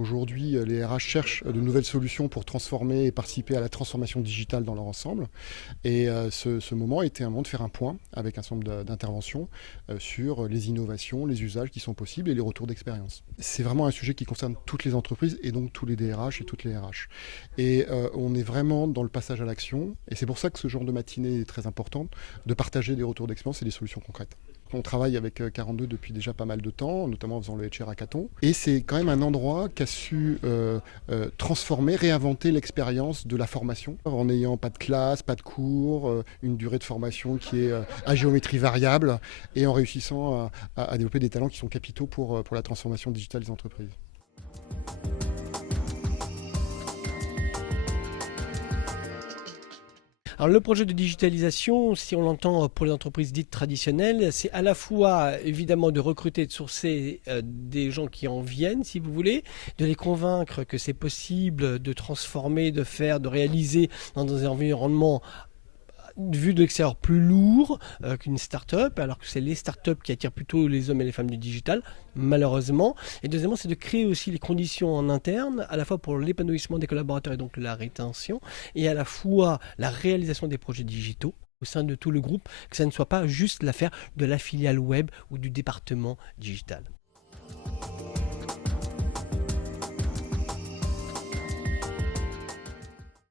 qu'aujourd'hui, les RH cherchent de nouvelles solutions pour transformer et participer à la transformation digitale dans leur ensemble. Et ce moment était un moment de faire un point avec un certain nombre d'interventions sur les innovations, les usages qui sont possibles et les retours d'expérience. C'est vraiment un sujet qui concerne toutes les entreprises et donc tous les DRH et toutes les RH. Et on est vraiment dans le passage à l'action. Et c'est pour ça que ce genre de matinée est très importante, de partager des retours d'expérience et des solutions concrètes. On travaille avec 42 depuis déjà pas mal de temps, notamment en faisant le HR Hackathon. Et c'est quand même un endroit qui a su transformer, réinventer l'expérience de la formation en n'ayant pas de classe, pas de cours, une durée de formation qui est à géométrie variable et en réussissant à développer des talents qui sont capitaux pour la transformation digitale des entreprises. Alors le projet de digitalisation, si on l'entend pour les entreprises dites traditionnelles, c'est à la fois évidemment de recruter, de sourcer des gens qui en viennent, si vous voulez, de les convaincre que c'est possible de transformer, de faire, de réaliser dans des environnements vu de l'extérieur plus lourd qu'une start-up, alors que c'est les start-up qui attirent plutôt les hommes et les femmes du digital, malheureusement. Et deuxièmement, c'est de créer aussi les conditions en interne, à la fois pour l'épanouissement des collaborateurs et donc la rétention, et à la fois la réalisation des projets digitaux au sein de tout le groupe, que ça ne soit pas juste l'affaire de la filiale web ou du département digital.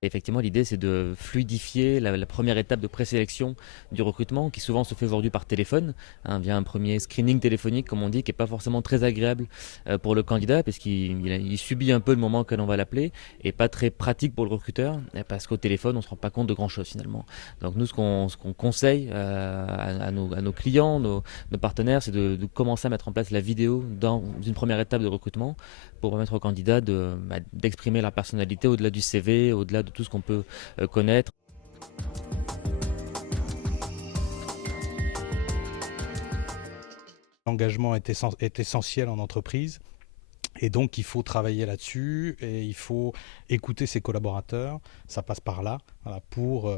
Effectivement, l'idée, c'est de fluidifier la première étape de présélection du recrutement, qui souvent se fait aujourd'hui par téléphone, via un premier screening téléphonique, comme on dit, qui n'est pas forcément très agréable pour le candidat, parce qu'il subit un peu le moment que l'on va l'appeler, et pas très pratique pour le recruteur, parce qu'au téléphone, on ne se rend pas compte de grand-chose finalement. Donc nous, ce qu'on conseille à nos clients, nos partenaires, c'est de commencer à mettre en place la vidéo dans une première étape de recrutement, pour permettre aux candidats d'exprimer leur personnalité au-delà du CV, au-delà de tout ce qu'on peut connaître. L'engagement est essentiel en entreprise. Et donc, il faut travailler là-dessus et il faut écouter ses collaborateurs. Ça passe par là, voilà, pour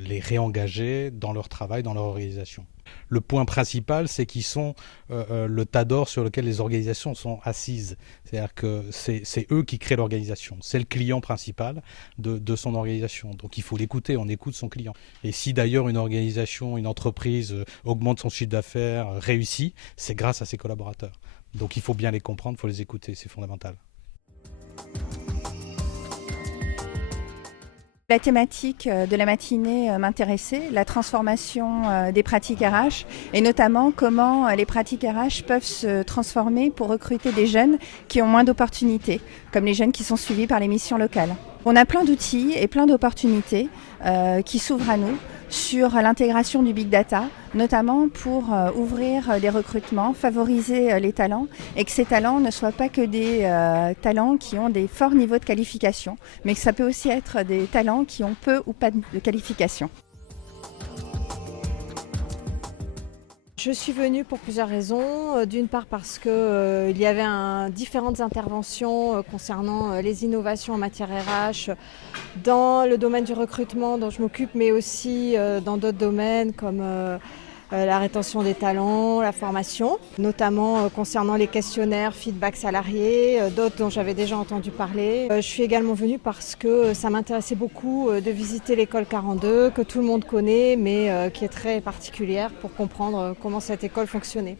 les réengager dans leur travail, dans leur organisation. Le point principal, c'est qu'ils sont le tas d'or sur lequel les organisations sont assises. C'est-à-dire que c'est eux qui créent l'organisation. C'est le client principal de son organisation. Donc, il faut l'écouter, on écoute son client. Et si d'ailleurs une organisation, une entreprise augmente son chiffre d'affaires, réussit, c'est grâce à ses collaborateurs. Donc il faut bien les comprendre, il faut les écouter, c'est fondamental. La thématique de la matinée m'intéressait, la transformation des pratiques RH et notamment comment les pratiques RH peuvent se transformer pour recruter des jeunes qui ont moins d'opportunités, comme les jeunes qui sont suivis par les missions locales. On a plein d'outils et plein d'opportunités qui s'ouvrent à nous sur l'intégration du big data, notamment pour ouvrir des recrutements, favoriser les talents et que ces talents ne soient pas que des talents qui ont des forts niveaux de qualification, mais que ça peut aussi être des talents qui ont peu ou pas de qualification. Je suis venue pour plusieurs raisons. D'une part parce qu'il y avait différentes interventions concernant les innovations en matière RH dans le domaine du recrutement dont je m'occupe, mais aussi dans d'autres domaines comme la rétention des talents, la formation, notamment concernant les questionnaires, feedback salariés, d'autres dont j'avais déjà entendu parler. Je suis également venue parce que ça m'intéressait beaucoup de visiter l'école 42, que tout le monde connaît, mais qui est très particulière pour comprendre comment cette école fonctionnait.